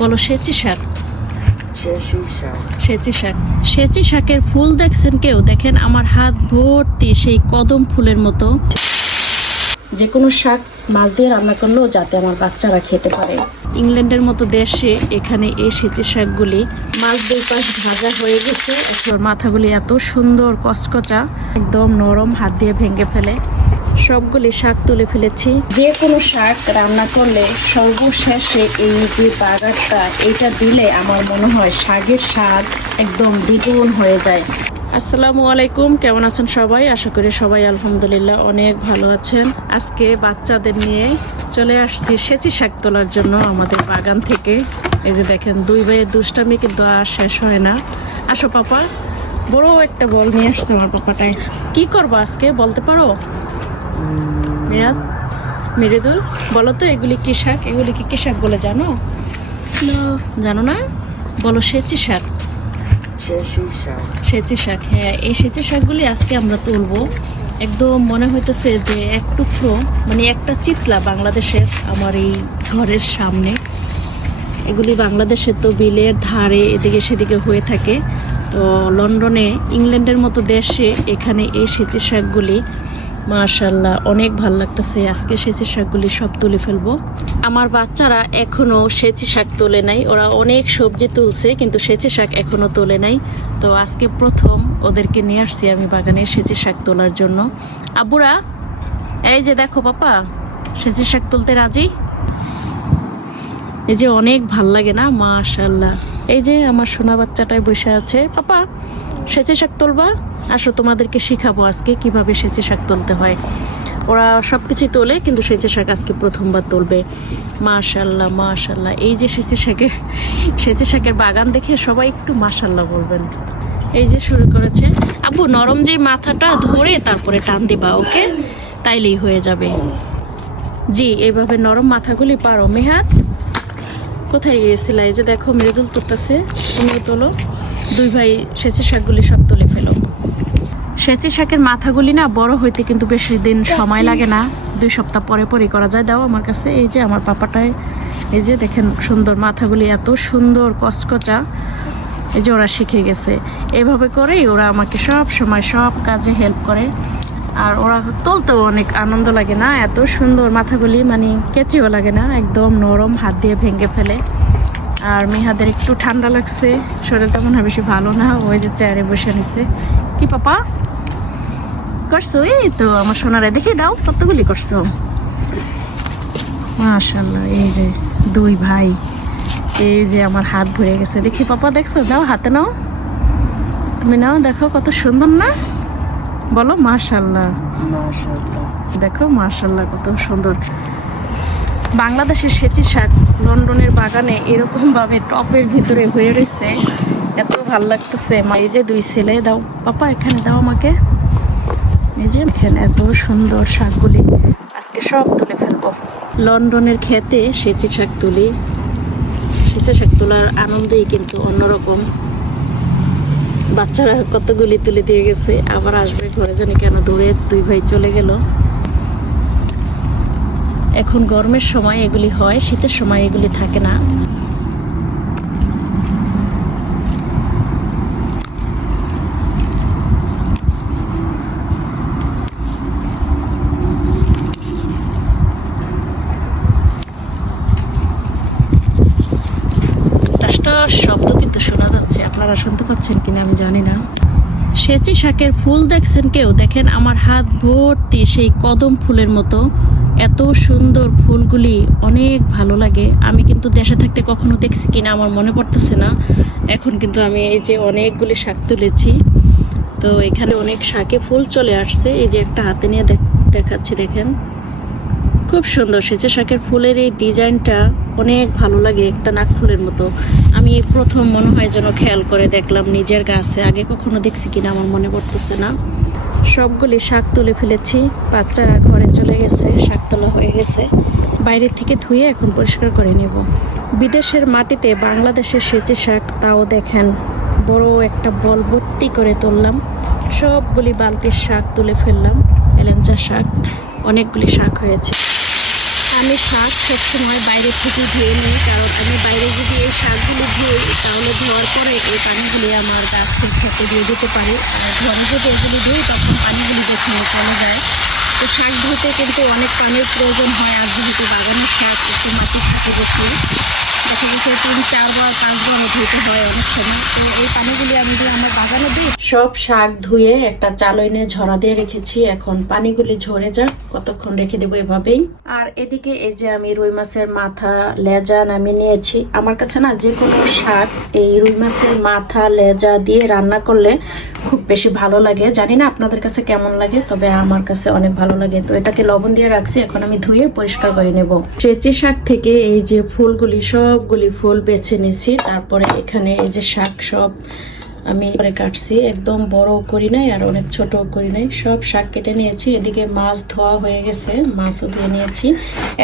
বলো সেচি শাক। সেচি শাক। সেচি শাকের ফুল দেখছেন কেউ? দেখেন আমার হাত ভর্তি সেই কদম ফুলের মতো। যে কোনো শাক মাছ দিয়ে রান্না করলেও যাতে আমার বাচ্চারা খেতে পারে। ইংল্যান্ডের মতো দেশে এখানে এই সেচি শাকগুলি মাছ দুই পাশ ভাজা হয়ে গেছে। মাথাগুলি এত সুন্দর কচকচা একদম নরম হাত দিয়ে ভেঙে ফেলে। সবগুলি শাক তুলে ফেলেছি। যে কোনো শাক রান্না করলে সর্বশেষে এই যে বাগারটা এটা দিলে আমার মনে হয় শাকের স্বাদ একদম দ্বিগুণ হয়ে যায়। আসসালামু আলাইকুম কেমন আছেন সবাই? আশা করি সবাই আলহামদুলিল্লাহ অনেক ভালো আছেন। আজকে বাচ্চাদের নিয়ে চলে আসছি সেচি শাক তোলার জন্য আমাদের বাগান থেকে। এই যে দেখেন দুই ভাইয়ের দুষ্টামি কিন্তু আর শেষ হয় না। আসো পাপা বড় একটা বল নিয়ে আসছে আমার পাপাটায়। কি করব আজকে বলতে পারো? মেয়াদ? মেরেদুল বলো তো এগুলি কি শাক? এগুলি কি কি শাক বলে জানো? জানো না? বলো সেচি শাক। সেচি শাক। হ্যাঁ এই সেচি শাকগুলি আজকে আমরা তুলবো। একদম মনে হইতেছে যে এক টুকরো মানে একটা চিতলা বাংলাদেশের আমার এই ঘরের সামনে। এগুলি বাংলাদেশের তো বিলের ধারে এদিকে সেদিকে হয়ে থাকে। তো লন্ডনে ইংল্যান্ডের মতো দেশে এখানে এই সেচি শাকগুলি মাশাল্লাহ অনেক ভালো লাগতেছে। আজকে সেচি শাকগুলি সব তুলে ফেলব। আমার বাচ্চারা এখনও সেচি শাক তোলে নাই। ওরা অনেক সবজি তুলছে, কিন্তু সেচি শাক এখনও তোলে নাই। তো আজকে প্রথম ওদেরকে নিয়ে আসছি আমি বাগানে সেচি শাক তোলার জন্য। আব্বুরা, এই যে দেখো পাপা, সেচি শাক তুলতে রাজি? এই যে অনেক ভালো লাগে না? মাশাল্লাহ এই যে আমার সোনা বাচ্চাটাই বসে আছে। পাপা সেচে শাক তুলবা আসো, তোমাদেরকে শিখাবো আজকে কীভাবে সেচে শাক তুলতে হয়। ওরা সব কিছুই তোলে, কিন্তু সেচে শাক আজকে প্রথমবার তুলবে। মাশাল্লাহ মাশাল্লাহ এই যে সেচে শাকের শাকের বাগান দেখে সবাই একটু মাশাল্লাহ বলবেন। এই যে শুরু করেছে। আব্বু, নরম যে মাথাটা ধরে তারপরে টান দিবা, ওকে? তাইলেই হয়ে যাবে। জি এইভাবে নরম মাথাগুলি পারো। মেহাত, কোথায় গিয়েছিল? এই যে দেখো, মৃদুল তুলতেছে। তুমি তোলো। দুই ভাই সেচে শাকগুলি সব তুলে ফেলো। সেচে শাকের মাথাগুলি না বড় হইতে কিন্তু বেশি দিন সময় লাগে না। দুই সপ্তাহ পরে পরে করা যায়। দাও আমার কাছে। এই যে আমার পাপাটায় এই যে দেখেন সুন্দর মাথাগুলি এত সুন্দর কচকচা। এই যে ওরা শিখে গেছে। এভাবে করেই ওরা আমাকে সব সময় সব কাজে হেল্প করে। আর ওরা তুলতেও অনেক আনন্দ লাগে না। এত সুন্দর মাথাগুলি মানে কেচিও লাগে না। একদম নরম হাত দিয়ে ভেঙে ফেলে। আর মেহাদের একটু ঠান্ডা লাগছে। শরীরটা মনে হয় বেশি ভালো না ওই যে চেয়ারে বসে নিছে। কি পাপা? করছ? এই তো আমার সোনারে দেখে দাও কতগুলি করছ? মাশাল্লাহ এই যে দুই ভাই। এই যে আমার হাত ভরে গেছে। দেখি পাপা দেখছ? দাও হাতে নাও। তুমি নাও দেখো কত সুন্দর না? বলো মাশাল্লাহ দেখো মাশাল্লাহ কত সুন্দর। বাংলাদেশের সেচি শাক লন্ডনের বাগানে এরকম ভাবে টপের ভিতরে হয়ে রয়েছে। এত ভালো লাগতেছে। মা, এই যে দুই ছেলে, দাও। পাপা, এখানে দাও আমাকে। এই যে এখানে এত সুন্দর শাকগুলি। আজকে সব তুলে ফেলব। লন্ডনের খেতে সেচি শাক তুলি। সেচি শাক তোলার আনন্দেই কিন্তু অন্যরকম। বাচ্চারা কতগুলি তুলে দিয়ে গেছে, আবার আসবে ঘরে জানি কেন দূরে দুই ভাই চলে গেল। এখন গরমের সময় এগুলি হয়, শীতের সময় এগুলি থাকে না। শব্দ কিন্তু শোনা যাচ্ছে। আপনারা শুনতে পাচ্ছেন কিনা আমি জানি না। সেচি শাকের ফুল দেখছেন কেউ? দেখেন আমার হাত ভর্তি সেই কদম ফুলের মতো। এত সুন্দর ফুলগুলি অনেক ভালো লাগে। আমি কিন্তু দেশে থাকতে কখনো দেখছি কিনা আমার মনে পড়তেছে না। এখন কিন্তু আমি এই যে অনেকগুলি শাক তুলেছি। তো এখানে অনেক শাকে ফুল চলে আসছে। এই যে একটা হাতে নিয়ে দেখ- দেখাচ্ছি, দেখেন। খুব সুন্দর সেচে শাকের ফুলের এই ডিজাইনটা অনেক ভালো লাগে একটা নাক ফুলের মতো। আমি প্রথম মনে হয় যেন খেয়াল করে দেখলাম নিজের গাছে। আগে কখনো দেখছি কিনা আমার মনে পড়তেছে না। সবগুলি শাক তুলে ফেলেছি। বাচ্চারা ঘরে চলে গেছে, শাক তোলা হয়ে গেছে। বাইরে থেকে ধুয়ে এখন পরিষ্কার করে নেব। বিদেশের মাটিতে বাংলাদেশের সেচে শাক তাও দেখেন, বড় একটা বল ভর্তি করে তুললাম। সবগুলি বালতির শাক তুলে ফেললাম। এলেঞ্চা শাক, অনেকগুলি শাক হয়েছে। আমি শাক সবসময় বাইরে থেকে ধুয়ে নিই, কারণ আমি বাইরে যদি এই শাকগুলো ধুয়ে তাহলে ধোয়ার পরে এই পানিগুলি আমার গাছের ক্ষেত্রে দিয়ে যেতে পারে। আর ঘরে যদি এগুলি ধুই, তখন পানিগুলি দেখে চলে যায়। তো শাক ধুতে কিন্তু অনেক পানির প্রয়োজন হয়, আর যেহেতু বাগানের শাক একটু মাটি থাকে বেশি পানিগুলি আমি সব শাক ধুয়ে একটা চালইনে ঝরা দিয়ে রেখেছি। এখন পানিগুলি ঝরে যাক, কতক্ষণ রেখে দেবো এভাবেই। আর এদিকে এই যে আমি রুই মাছের মাথা, লেজা নামিয়ে নিয়েছি। আমার কাছে না যে কোনো শাক এই রুই মাছের মাথা, লেজা দিয়ে রান্না করলে খুব বেশি ভালো লাগে। জানি না আপনাদের কাছে কেমন লাগে, তবে আমার কাছে অনেক ভালো লাগে। তো এটাকে লবণ দিয়ে রাখছি, এখন আমি ধুয়ে পরিষ্কার করে নেব। চেচি শাক থেকে এই যে ফুলগুলি, সবগুলি ফুল বেছে নিছি তারপরে এখানে এই যে শাক সব আমি করে কাটছি, একদম বড় করি নাই আর অনেক ছোট করি নাই। সব শাক কেটে নিয়েছি, এদিকে মাছ ধোয়া হয়ে গেছে, মাছও ধুয়ে নিয়েছি।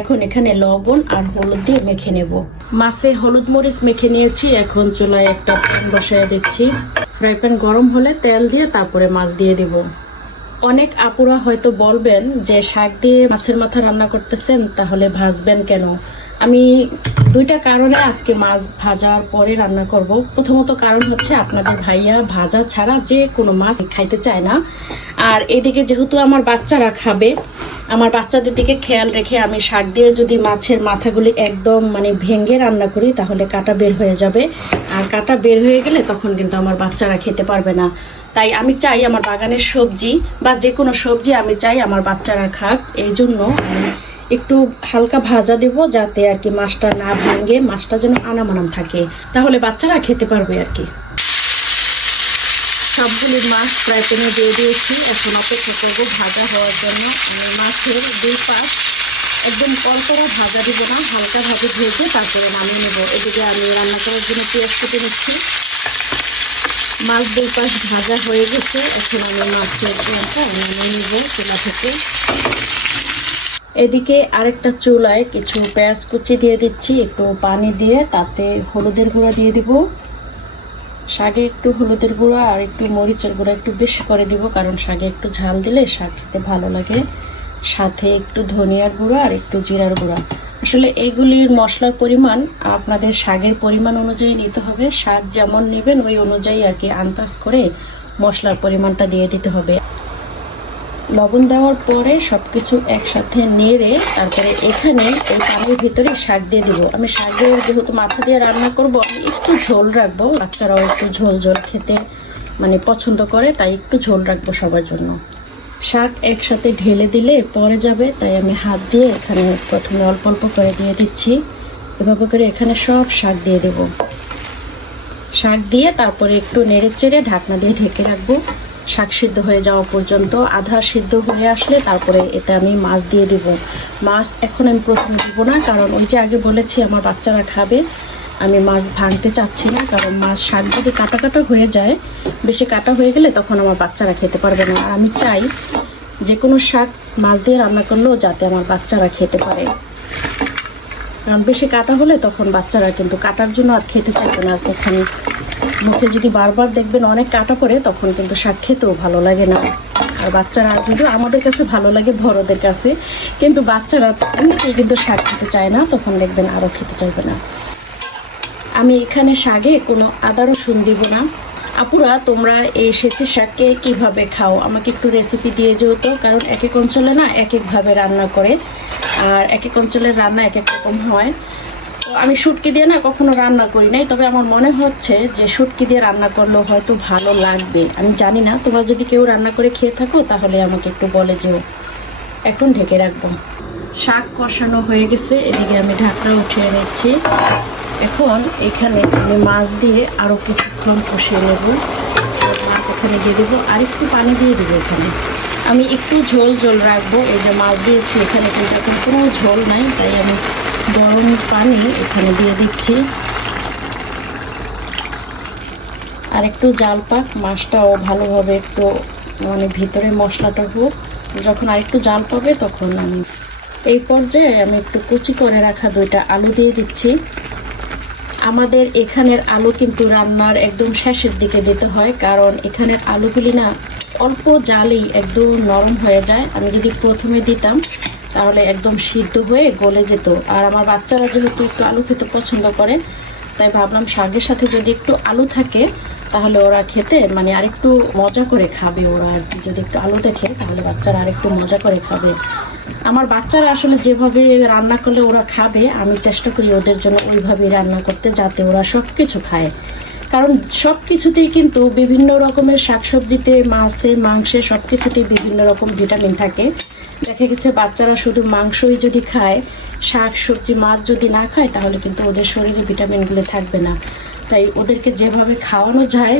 এখন এখানে লবণ আর হলুদ দিয়ে মেখে নেব। মাছে হলুদ মরিচ মেখে নিয়েছি, এখন চুলায় একটা প্যান বসায় দিচ্ছি। ফ্রাই প্যান গরম হলে তেল দিয়ে তারপরে মাছ দিয়ে দিব। অনেক আপুরা হয়তো বলবেন যে শাক দিয়ে মাছের মাথা রান্না করতেছেন, তাহলে ভাজবেন কেন? আমি দুইটা কারণে আজকে মাছ ভাজার পরে রান্না করব। প্রথমত কারণ হচ্ছে আপনাদের ভাইয়া ভাজা ছাড়া যে কোনো মাছ খাইতে চায় না। আর এদিকে যেহেতু আমার বাচ্চারা খাবে, আমার বাচ্চাদের দিকে খেয়াল রেখে আমি শাক দিয়ে যদি মাছের মাথাগুলি একদম মানে ভেঙে রান্না করি, তাহলে কাটা বের হয়ে যাবে। আর কাটা বের হয়ে গেলে তখন কিন্তু আমার বাচ্চারা খেতে পারবে না। তাই আমি চাই আমার বাগানের সবজি বা যে কোনো সবজি আমি চাই আমার বাচ্চারা খাক। এই জন্য একটু হালকা ভাজা দেব যাতে আর কি মাছটা না ভাঙে, মাছটা যেন আনামানাম থাকে। তাহলে বাচ্চারা খেতে পারবে আর কি। সবগুলি মাছ প্রায় প্যানে দিয়ে দিয়েছি। এখন অপেক্ষা করব ভাজা হওয়ার জন্য। আমি মাছের দুই পাশ একদম কড়কড়া ভাজা দিব না, হালকা ভাজে ভেজে তারপরে নামিয়ে নেব। এদিকে আমি রান্না করার জন্য পেঁয়াজ কেটে নিচ্ছি। মাছ দুই পাশ ভাজা হয়ে গেছে। এখন আমি মাছের নামিয়ে নেব চুলা থেকে। এদিকে আরেকটা চুলায় কিছু পেঁয়াজ কুচি দিয়ে দিচ্ছি, একটু পানি দিয়ে, তাতে হলুদের গুঁড়া দিয়ে দিব। শাকে একটু হলুদের গুঁড়া আর একটু মরিচের গুঁড়া একটু বেশি করে দিব, কারণ শাকে একটু ঝাল দিলে শাক খেতে ভালো লাগে। সাথে একটু ধনিয়ার গুঁড়া আর একটু জিরার গুঁড়া। আসলে এইগুলির মশলার পরিমাণ আপনাদের শাকের পরিমাণ অনুযায়ী নিতে হবে। শাক যেমন নেবেন, ওই অনুযায়ী আর কি আন্দাজ করে মশলার পরিমাণটা দিয়ে দিতে হবে। লবণ দেওয়ার পরে সবকিছু একসাথে নেড়ে তারপরে এখানে এই পানির ভিতরে শাক দিয়ে দিব। আমি শাকের যেহেতু মাথা দিয়ে রান্না করব, আমি একটু ঝোল রাখব। বাচ্চারাও একটু ঝোল ঝোল খেতে মানে পছন্দ করে, তাই একটু ঝোল রাখব সবার জন্য। শাক একসাথে ঢেলে দিলে পরে যাবে, তাই আমি হাত দিয়ে এখানে প্রথমে অল্প অল্প করে দিয়ে দিচ্ছি। এভাবে করে এখানে সব শাক দিয়ে দেব। শাক দিয়ে তারপরে একটু নেড়ে চেড়ে ঢাকনা দিয়ে ঢেকে রাখব। শাক সিদ্ধ হয়ে যাওয়া পর্যন্ত আধা সিদ্ধ হয়ে আসলে তারপরে এতে আমি মাছ দিয়ে দিব। মাছ এখন আমি প্রথমে দিব না, কারণ ওই যে আগে বলেছি আমার বাচ্চারা খাবে। আমি মাছ ভাঙতে চাচ্ছি না, কারণ মাছ শাক যদি কাটা কাটা হয়ে যায়, বেশি কাটা হয়ে গেলে তখন আমার বাচ্চারা খেতে পারবে না। আর আমি চাই যে কোনো শাক মাছ দিয়ে রান্না করলেও যাতে আমার বাচ্চারা খেতে পারে। কারণ বেশি কাটা হলে তখন বাচ্চারা কিন্তু কাটার জন্য আর খেতে চাইবে না তখন মুখে যদি বারবার দেখবেন অনেক কাটা করে, তখন কিন্তু শাক খেতেও ভালো লাগে না। আর বাচ্চারা কিন্তু আমাদের কাছে ভালো লাগে, বড়দের কাছে, কিন্তু বাচ্চারা কিন্তু শাক খেতে চায় না, তখন দেখবেন আরও খেতে চাইবে না। আমি এখানে শাগে কোনো আদা রসুন দিব না। আপুরা, তোমরা এই সেচের শাককে কীভাবে খাও? আমাকে একটু রেসিপি দিয়ে যেহেতু কারণ এক এক অঞ্চলে না এক একভাবে রান্না করে। আর এক এক অঞ্চলের রান্না এক এক রকম হয়। তো আমি শুটকি দিয়ে না কখনো রান্না করি নাই, তবে আমার মনে হচ্ছে যে শুটকি দিয়ে রান্না করলেও হয়তো ভালো লাগবে। আমি জানি না, তোমরা যদি কেউ রান্না করে খেয়ে থাকো, তাহলে আমাকে একটু বলে যেও। এখন ঢেকে রাখব। শাক কষানো হয়ে গেছে, এদিকে আমি ঢাকনা উঠিয়ে নিচ্ছি। এখন এখানে আমি মাছ দিয়ে আরও কিছুক্ষণ কষিয়ে নেব। মাছ এখানে দিয়ে দেবো, আর একটু পানি দিয়ে দেবো এখানে। আমি একটু ঝোল ঝোল রাখব, এই যে মাছ দিয়েছি, এখানে কিন্তু এখন কোনো ঝোল নাই, তাই আমি গরম পানি এখানে দিয়ে দিচ্ছি। আর একটু জাল পাক, মাছটাও ভালোভাবে একটু মানে ভিতরে মশলাটা হোক। যখন আরেকটু জাল পাবে তখন আমি এই পর্যায়ে আমি একটু কুচি করে রাখা দুইটা আলু দিয়ে দিচ্ছি। আমাদের এখানের আলু কিন্তু রান্নার একদম শেষের দিকে দিতে হয়, কারণ এখানের আলুগুলি না অল্প জালেই একদম নরম হয়ে যায়। আমি যদি প্রথমে দিতাম তাহলে একদম সিদ্ধ হয়ে গলে যেত। আর আমার বাচ্চারা যেহেতু একটু আলু খেতে পছন্দ করে, তাই ভাবলাম শাকের সাথে যদি একটু আলু থাকে, তাহলে ওরা খেতে মানে আরেকটু মজা করে খাবে ওরা আর যদি একটু আলু দেখে, তাহলে বাচ্চারা আরেকটু মজা করে খাবে। আমার বাচ্চারা আসলে যেভাবে রান্না করলে ওরা খাবে, আমি চেষ্টা করি ওদের জন্য ওইভাবেই রান্না করতে, যাতে ওরা সব কিছু খায়। কারণ সব কিছুতেই কিন্তু বিভিন্ন রকমের শাকসবজিতে, মাছে, মাংসে সব কিছুতেই বিভিন্ন রকম ভিটামিন থাকে। দেখা গেছে বাচ্চারা শুধু মাংসই যদি খায়, শাক, সবজি, মাছ যদি না খায়, তাহলে কিন্তু ওদের শরীরে ভিটামিনগুলো থাকবে না। তাই ওদেরকে যেভাবে খাওয়ানো যায়,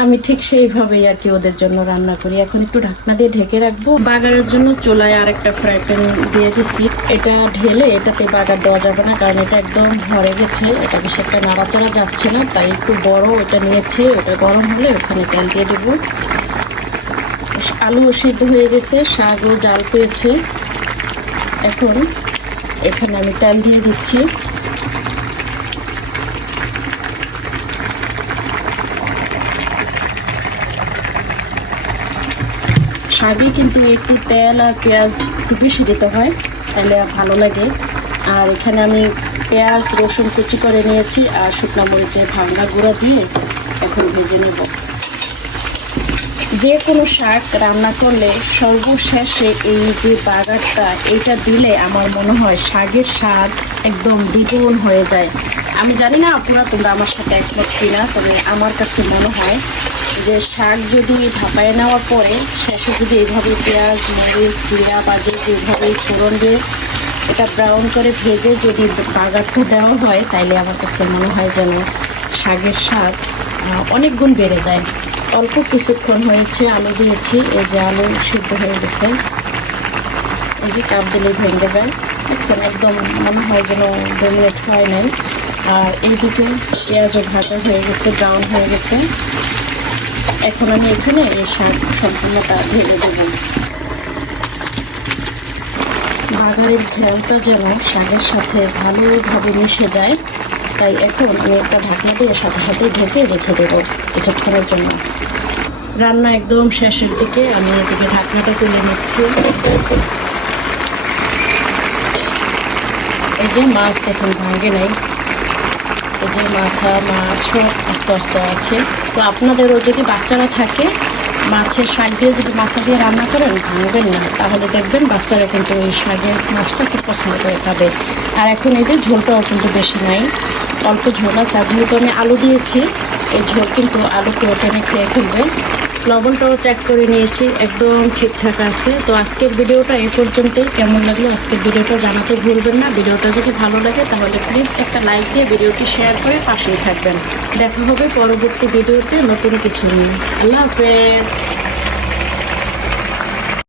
আমি ঠিক সেইভাবেই আর কি ওদের জন্য রান্না করি। এখন একটু ঢাকনা দিয়ে ঢেকে রাখব। বাগারের জন্য চোলায় আর একটা ফ্রাই প্যান দিয়ে দিচ্ছি এটা ঢেলে এটাতে বাগার দেওয়া যাবে না, কারণ এটা একদম ভরে গেছে। এটা বেশ একটা নাড়াচাড়া যাচ্ছে না, তাই একটু বড় এটা নিয়েছে। ওটা গরম হলে ওখানে তেল দিয়ে দেবো। আলু সিদ্ধ হয়ে গেছে শাকও জাল পেয়েছে এখন এখানে আমি তেল দিয়ে দিচ্ছি। শাকে কিন্তু একটু তেল আর পেঁয়াজ খুবই দিতে হয়, তাহলে ভালো লাগে। আর এখানে আমি পেঁয়াজ, রসুন কুচি করে নিয়েছি আর শুকনা মরিচের ভাঙ্গা গুঁড়া দিয়ে এখন ভেজে নেব। যে কোনো শাক রান্না করলে সর্বশেষে এই যে বাগারটা, এটা দিলে আমার মনে হয় শাকের স্বাদ একদম দ্বিগুণ হয়ে যায়। আমি জানি না আপনারা তোমরা আমার সাথে একমত কিনা, তবে আমার কাছে মনে হয় যে শাক যদি ভাপায় নেওয়ার পরে শেষে যদি এইভাবে পেঁয়াজ, মরিচ, জিরা বাজে যেভাবে ফোড়ন দিয়ে এটা ব্রাউন করে ভেজে যদি বাগারটা দেওয়া হয়, তাইলে আমার কাছে মনে হয় যেন শাকের স্বাদ অনেক গুণ বেড়ে যায়। অল্প কিছুক্ষণ হয়েছে, আমি দিয়েছি। এই যে আলু সিদ্ধ হয়ে গেছে। এই যে চাপ দিলে ভেঙে যায়। দেখছেন, একদম মনে হয় যেন দু মিনিট হয় নাই। আর এইদিকে পেঁয়াজও ভাজা হয়ে গেছে ব্রাউন হয়ে গেছে। এখন আমি এখানে এই শাক সম্পূর্ণটা ভেঙে দেবো। বাগারের ঘ্রাণটা যেন শাকের সাথে ভালোভাবে মিশে যায়। তাই এখন আমি একটা ঢাকনা দিয়ে সাথে সাথে ঢেকে রেখে দেবো কিছুক্ষণের জন্য। রান্না একদম শেষের দিকে, আমি এদিকে ঢাকনাটা তুলে নিচ্ছি। এই যে মাছ দেখুন, ভাঙে নাই। এই যে মাথা, মাছ সব আস্তে আস্তে আছে। তো আপনাদেরও যদি বাচ্চারা থাকে, মাছের শাক দিয়ে যদি মাথা দিয়ে রান্না করেন, ভাঙবেন না। তাহলে দেখবেন বাচ্চারা কিন্তু ওই শাকের মাছটা খুব পছন্দ করে খাবে। আর এখন এই যে ঝোলটাও কিন্তু বেশি নাই। অল্প ঝোল আছে, আর যেহেতু আমি আলু দিয়েছি, এই ঝোল কিন্তু আলুকে টেনে খেয়ে ফেলবে। লবণটাও চেক করে নিয়েছি, একদম ঠিকঠাক আছে। তো আজকের ভিডিওটা এই পর্যন্তই। কেমন লাগল আজকের ভিডিওটা জানাতে ভুলবেন না। ভিডিওটা যদি ভালো লাগে তাহলে প্লিজ একটা লাইক দিয়ে ভিডিওটি শেয়ার করে পাশেই থাকবেন। দেখা হবে পরবর্তী ভিডিওতে নতুন কিছু নিয়ে। আল্লাহ হাফেজ।